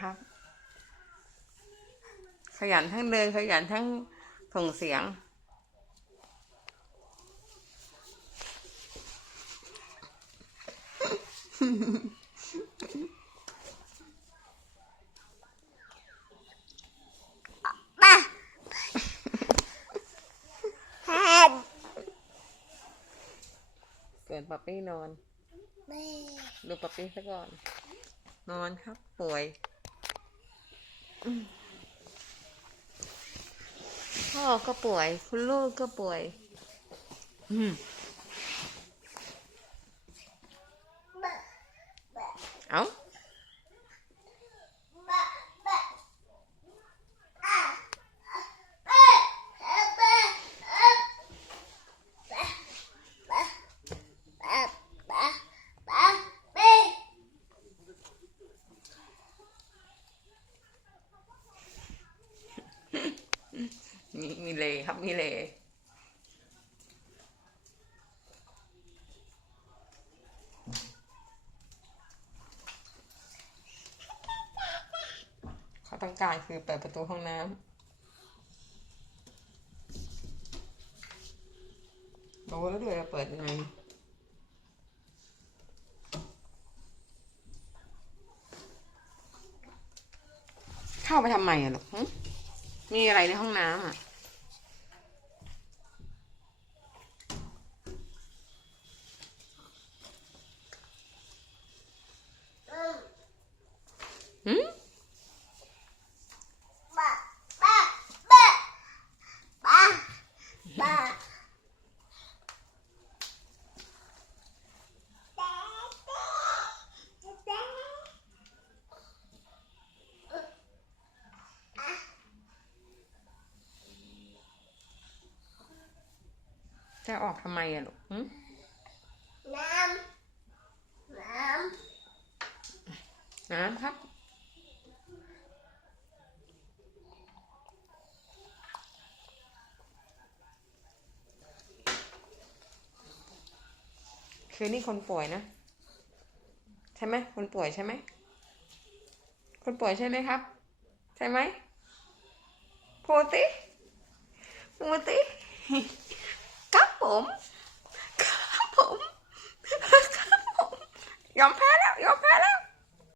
ครับ ขยันทั้งเดินขยันทั้งส่งเสียงป้าแฮมเกิดป๊อปปี้นอนแม่ดูป๊อปปี้ซะก่อน นอนครับป่วยอืม พ่อก็ป่วย คุณลูกก็ป่วย อืม บ้าบ้า เอ้า บ้าบ้าอะเอ๊ะเอ๊ะบ้าเอ๊ะบ้าบ้าบ้าบ้าบ้าเบ้ มีมีเลครับมีเลเขาต้องการคือเปิดประตูห้องน้ำรู้แล้วด้วยว่าเปิดยังไงเข้าไปทำไมอะลูกมีอะไรในห้องน้ำอะ อืม หืมบ้าบ้าบ้าบ้าบ้าจะออกทำไมอะลูกหึน้ำ น้น้ำครับ คือนี่คนป่วยนะ ใช่ไหมคนป่วยใช่ไหมคนป่วยใช่ไหมครับ ใช่ไหมพูดสิพูดสิครับผม